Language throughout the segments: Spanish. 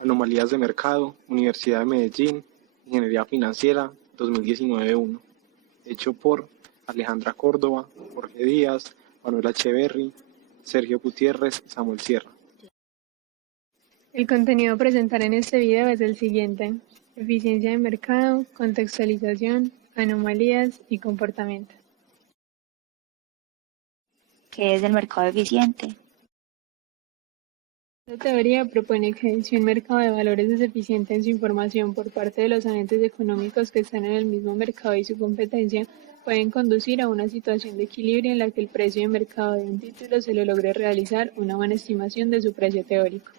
Anomalías de mercado, Universidad de Medellín, Ingeniería Financiera, 2019-1. Hecho por Alejandra Córdoba, Jorge Díaz, Manuel Echeverry, Sergio Gutiérrez y Samuel Sierra. El contenido a presentar en este video es el siguiente: eficiencia de mercado, contextualización, anomalías y comportamiento. ¿Qué es el mercado eficiente? Esta teoría propone que si un mercado de valores es eficiente en su información por parte de los agentes económicos que están en el mismo mercado y su competencia, pueden conducir a una situación de equilibrio en la que el precio de mercado de un título se le logre realizar una buena estimación de su precio teórico.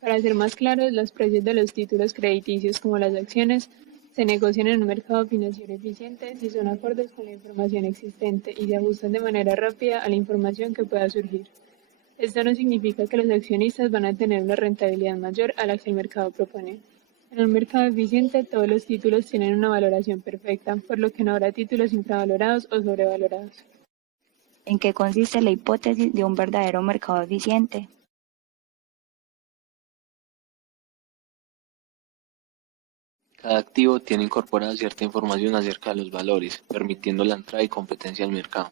Para ser más claros, los precios de los títulos crediticios como las acciones se negocian en un mercado financiero eficiente si son acordes con la información existente y se ajustan de manera rápida a la información que pueda surgir. Esto no significa que los accionistas van a tener una rentabilidad mayor a la que el mercado propone. En un mercado eficiente, todos los títulos tienen una valoración perfecta, por lo que no habrá títulos infravalorados o sobrevalorados. ¿En qué consiste la hipótesis de un verdadero mercado eficiente? Cada activo tiene incorporada cierta información acerca de los valores, permitiendo la entrada y competencia al mercado.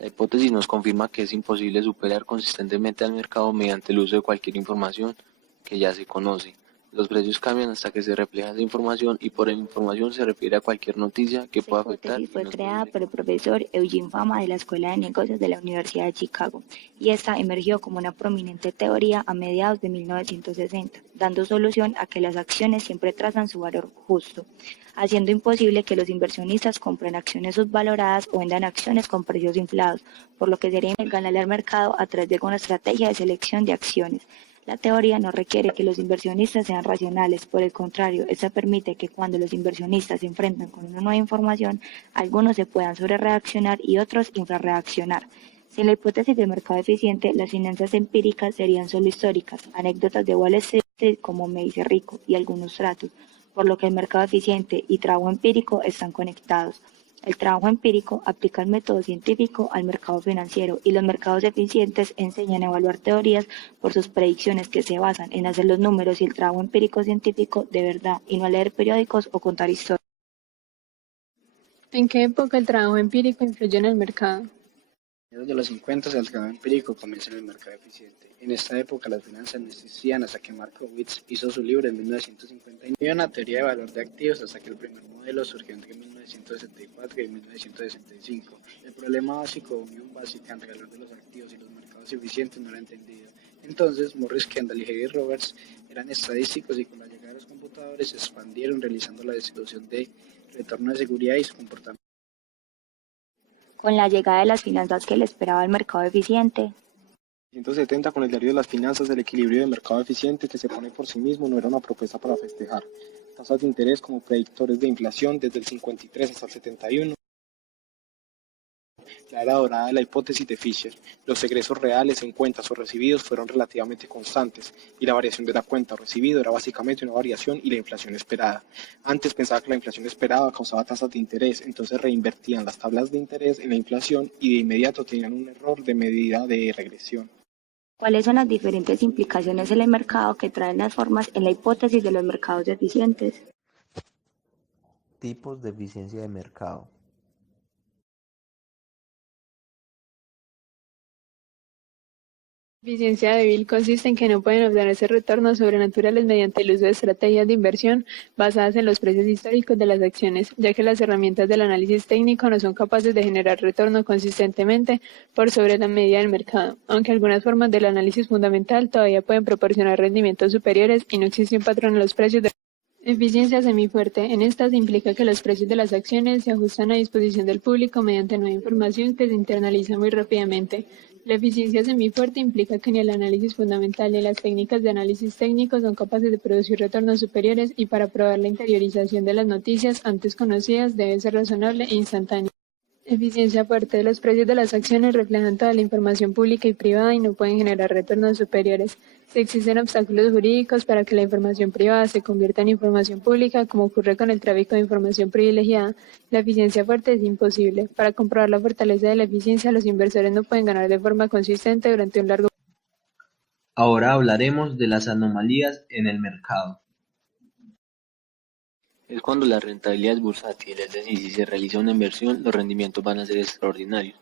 La hipótesis nos confirma que es imposible superar consistentemente al mercado mediante el uso de cualquier información que ya se conoce. Los precios cambian hasta que se refleja esa información y por información se refiere a cualquier noticia que pueda afectar. La hipótesis fue creada por el profesor Eugene Fama de la Escuela de Negocios de la Universidad de Chicago y esta emergió como una prominente teoría a mediados de 1960, dando solución a que las acciones siempre trazan su valor justo, haciendo imposible que los inversionistas compren acciones subvaloradas o vendan acciones con precios inflados, por lo que sería ganarle al mercado a través de una estrategia de selección de acciones. La teoría no requiere que los inversionistas sean racionales, por el contrario, esta permite que cuando los inversionistas se enfrentan con una nueva información, algunos se puedan sobrereaccionar y otros infrarreaccionar. Sin la hipótesis de mercado eficiente, las finanzas empíricas serían solo históricas, anécdotas de Wall Street como me hice rico y algunos tratos, por lo que el mercado eficiente y trabajo empírico están conectados. El trabajo empírico aplica el método científico al mercado financiero y los mercados eficientes enseñan a evaluar teorías por sus predicciones que se basan en hacer los números y el trabajo empírico científico de verdad y no a leer periódicos o contar historias. ¿En qué época el trabajo empírico influyó en el mercado? De los 50 el trabajo empírico comienza en el mercado eficiente. En esta época las finanzas no existían hasta que Markowitz hizo su libro en 1959. Había una teoría de valor de activos hasta que el primer modelo surgió entre 1964 y 1965. El problema básico o unión básica entre el valor de los activos y los mercados eficientes no era entendido. Entonces Morris Kendall y Heidi Roberts eran estadísticos y con la llegada de los computadores se expandieron realizando la distribución de retorno de seguridad y su comportamiento. Con la llegada de las finanzas que le esperaba el mercado eficiente. 1970, con el diario de las finanzas, el equilibrio de mercado eficiente que se pone por sí mismo no era una propuesta para festejar. Tasas de interés como predictores de inflación desde el 53 hasta el 71. La era dorada de la hipótesis de Fisher. Los egresos reales en cuentas o recibidos fueron relativamente constantes y la variación de la cuenta o recibido era básicamente una variación y la inflación esperada. Antes pensaba que la inflación esperada causaba tasas de interés, entonces reinvertían las tablas de interés en la inflación y de inmediato tenían un error de medida de regresión. ¿Cuáles son las diferentes implicaciones en el mercado que traen las formas en la hipótesis de los mercados eficientes? Tipos de eficiencia de mercado. Eficiencia débil consiste en que no pueden obtenerse retornos sobrenaturales mediante el uso de estrategias de inversión basadas en los precios históricos de las acciones, ya que las herramientas del análisis técnico no son capaces de generar retorno consistentemente por sobre la media del mercado, aunque algunas formas del análisis fundamental todavía pueden proporcionar rendimientos superiores y no existe un patrón en los precios de eficiencia semifuerte. En esta se implica que los precios de las acciones se ajustan a disposición del público mediante nueva información que se internaliza muy rápidamente. La eficiencia semifuerte implica que ni el análisis fundamental ni las técnicas de análisis técnico son capaces de producir retornos superiores y para probar la interiorización de las noticias antes conocidas debe ser razonable e instantánea. Eficiencia fuerte. Los precios de las acciones reflejan toda la información pública y privada y no pueden generar retornos superiores. Si existen obstáculos jurídicos para que la información privada se convierta en información pública, como ocurre con el tráfico de información privilegiada, la eficiencia fuerte es imposible. Para comprobar la fortaleza de la eficiencia, los inversores no pueden ganar de forma consistente durante un largo Ahora hablaremos de las anomalías en el mercado. Es cuando la rentabilidad es bursátil, es decir, si se realiza una inversión, los rendimientos van a ser extraordinarios.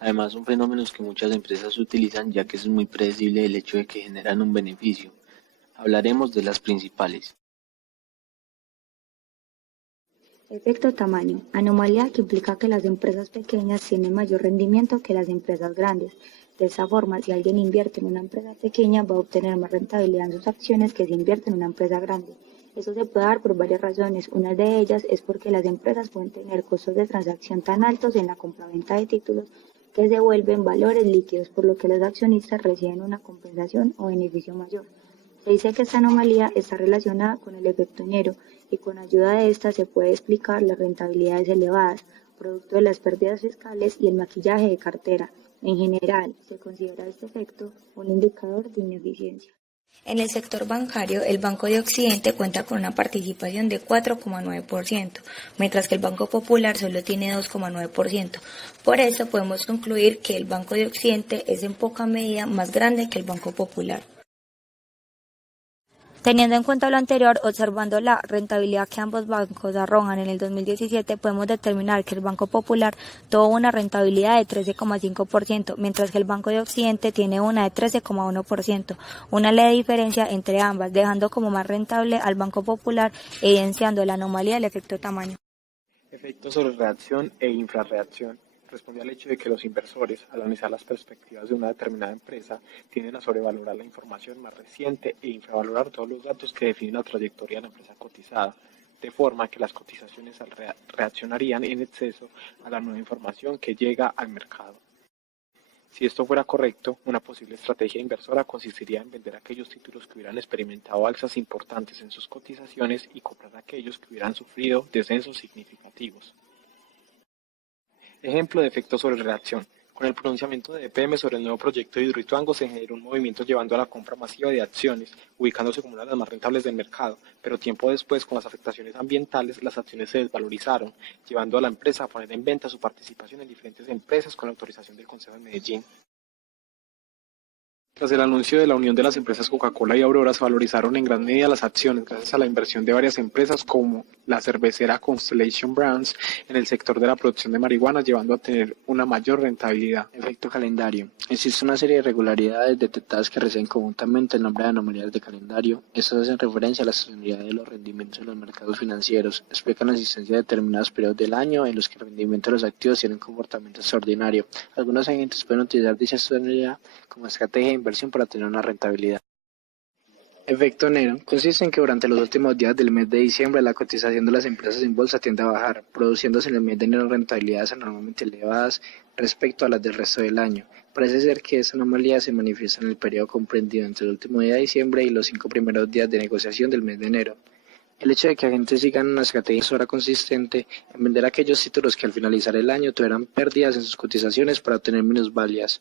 Además, son fenómenos que muchas empresas utilizan ya que es muy predecible el hecho de que generan un beneficio. Hablaremos de las principales. Efecto tamaño. Anomalía que implica que las empresas pequeñas tienen mayor rendimiento que las empresas grandes. De esta forma, si alguien invierte en una empresa pequeña, va a obtener más rentabilidad en sus acciones que si invierte en una empresa grande. Eso se puede dar por varias razones. Una de ellas es porque las empresas pueden tener costos de transacción tan altos en la compraventa de títulos que se vuelven valores líquidos, por lo que los accionistas reciben una compensación o beneficio mayor. Se dice que esta anomalía está relacionada con el efecto Nero y con ayuda de esta se puede explicar las rentabilidades elevadas, producto de las pérdidas fiscales y el maquillaje de cartera. En general, se considera este efecto un indicador de ineficiencia. En el sector bancario, el Banco de Occidente cuenta con una participación de 4,9%, mientras que el Banco Popular solo tiene 2,9%. Por eso podemos concluir que el Banco de Occidente es en poca medida más grande que el Banco Popular. Teniendo en cuenta lo anterior, observando la rentabilidad que ambos bancos arrojan en el 2017, podemos determinar que el Banco Popular tuvo una rentabilidad de 13,5%, mientras que el Banco de Occidente tiene una de 13,1%, una leve diferencia entre ambas, dejando como más rentable al Banco Popular, evidenciando la anomalía del efecto tamaño. Efectos sobre reacción e infrarreacción. Responde al hecho de que los inversores, al analizar las perspectivas de una determinada empresa, tienden a sobrevalorar la información más reciente e infravalorar todos los datos que definen la trayectoria de la empresa cotizada, de forma que las cotizaciones reaccionarían en exceso a la nueva información que llega al mercado. Si esto fuera correcto, una posible estrategia inversora consistiría en vender aquellos títulos que hubieran experimentado alzas importantes en sus cotizaciones y comprar aquellos que hubieran sufrido descensos significativos. Ejemplo de efecto sobre reacción. Con el pronunciamiento de EPM sobre el nuevo proyecto de Hidroituango se generó un movimiento llevando a la compra masiva de acciones, ubicándose como una de las más rentables del mercado, pero tiempo después, con las afectaciones ambientales, las acciones se desvalorizaron, llevando a la empresa a poner en venta su participación en diferentes empresas con la autorización del Consejo de Medellín. Tras el anuncio de la unión de las empresas Coca-Cola y Aurora, se valorizaron en gran medida las acciones gracias a la inversión de varias empresas como la cervecera Constellation Brands en el sector de la producción de marihuana, llevando a tener una mayor rentabilidad. Efecto calendario. Existe una serie de irregularidades detectadas que reciben conjuntamente el nombre de anomalías de calendario. Estas hacen referencia a la estacionalidad de los rendimientos en los mercados financieros. Explican la existencia de determinados periodos del año en los que el rendimiento de los activos tiene un comportamiento extraordinario. Algunos agentes pueden utilizar dicha estacionalidad como estrategia de inversión para tener una rentabilidad. Efecto Nero consiste en que durante los últimos días del mes de diciembre la cotización de las empresas en bolsa tiende a bajar, produciéndose en el mes de enero rentabilidades anormalmente elevadas respecto a las del resto del año. Parece ser que esta anomalía se manifiesta en el periodo comprendido entre el último día de diciembre y los 5 primeros días de negociación del mes de enero. El hecho de que agentes sigan una estrategia inversora consistente en vender aquellos títulos que al finalizar el año tuvieran pérdidas en sus cotizaciones para obtener minusvalías,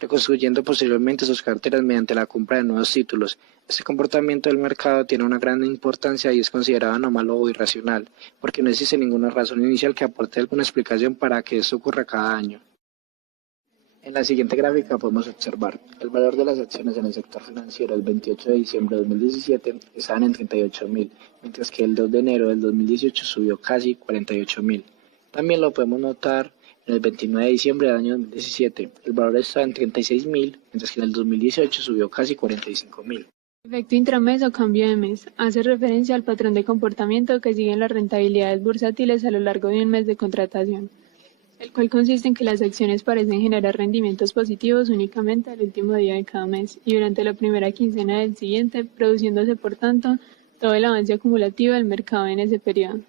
reconstruyendo posteriormente sus carteras mediante la compra de nuevos títulos. Este comportamiento del mercado tiene una gran importancia y es considerado anómalo o irracional, porque no existe ninguna razón inicial que aporte alguna explicación para que esto ocurra cada año. En la siguiente gráfica podemos observar el valor de las acciones en el sector financiero el 28 de diciembre de 2017 estaban en 38.000, mientras que el 2 de enero del 2018 subió casi 48.000. También lo podemos notar en el 29 de diciembre del año 2017, el valor estaba en 36.000, mientras que en el 2018 subió casi 45.000. Efecto intrames o cambio de mes. Hace referencia al patrón de comportamiento que siguen las rentabilidades bursátiles a lo largo de un mes de contratación, el cual consiste en que las acciones parecen generar rendimientos positivos únicamente al último día de cada mes y durante la primera quincena del siguiente, produciéndose por tanto todo el avance acumulativo del mercado en ese periodo.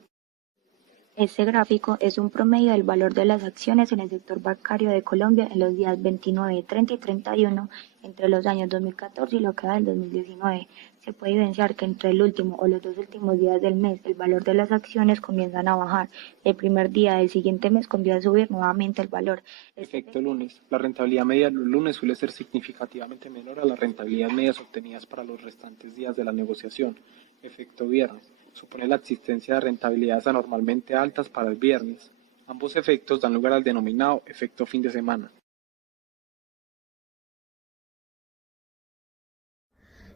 Este gráfico es un promedio del valor de las acciones en el sector bancario de Colombia en los días 29, 30 y 31 entre los años 2014 y lo que va del 2019. Se puede evidenciar que entre el último o los dos últimos días del mes el valor de las acciones comienzan a bajar. El primer día del siguiente mes comienza a subir nuevamente el valor. Efecto lunes. La rentabilidad media de los lunes suele ser significativamente menor a las rentabilidades medias obtenidas para los restantes días de la negociación. Efecto viernes. Supone la existencia de rentabilidades anormalmente altas para el viernes. Ambos efectos dan lugar al denominado efecto fin de semana.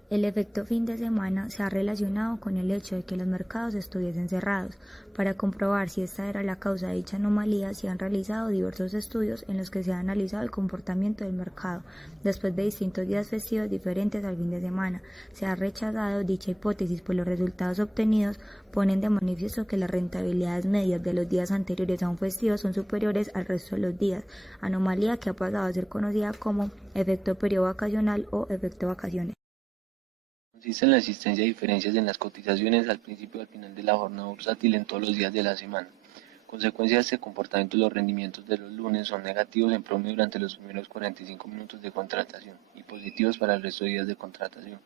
El efecto fin de semana se ha relacionado con el hecho de que los mercados estuviesen cerrados. Para comprobar si esta era la causa de dicha anomalía, se han realizado diversos estudios en los que se ha analizado el comportamiento del mercado después de distintos días festivos diferentes al fin de semana. Se ha rechazado dicha hipótesis, pues los resultados obtenidos ponen de manifiesto que las rentabilidades medias de los días anteriores a un festivo son superiores al resto de los días, anomalía que ha pasado a ser conocida como efecto periodo vacacional o efecto vacaciones. Consiste en la existencia de diferencias en las cotizaciones al principio y al final de la jornada bursátil en todos los días de la semana. Consecuencia de este comportamiento, los rendimientos de los lunes son negativos en promedio durante los primeros 45 minutos de contratación y positivos para el resto de días de contratación.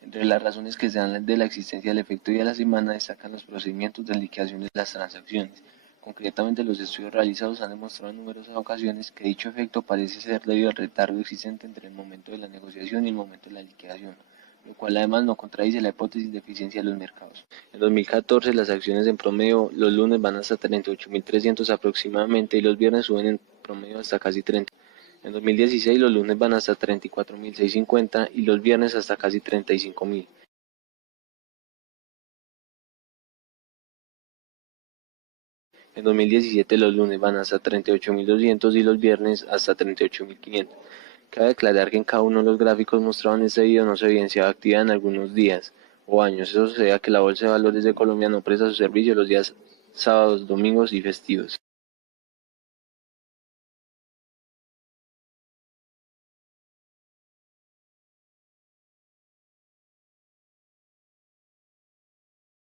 Entre las razones que se dan de la existencia del efecto día de la semana destacan los procedimientos de liquidación de las transacciones. Concretamente, los estudios realizados han demostrado en numerosas ocasiones que dicho efecto parece ser debido al retardo existente entre el momento de la negociación y el momento de la liquidación, lo cual además no contradice la hipótesis de eficiencia de los mercados. En 2014 las acciones en promedio los lunes van hasta 38.300 aproximadamente y los viernes suben en promedio hasta casi 30. En 2016 los lunes van hasta 34.650 y los viernes hasta casi 35.000. En 2017 los lunes van hasta 38.200 y los viernes hasta 38.500. Cabe aclarar que en cada uno de los gráficos mostrados en este video no se evidenciaba actividad en algunos días o años. Eso sucede a que la Bolsa de Valores de Colombia no presta su servicio los días sábados, domingos y festivos.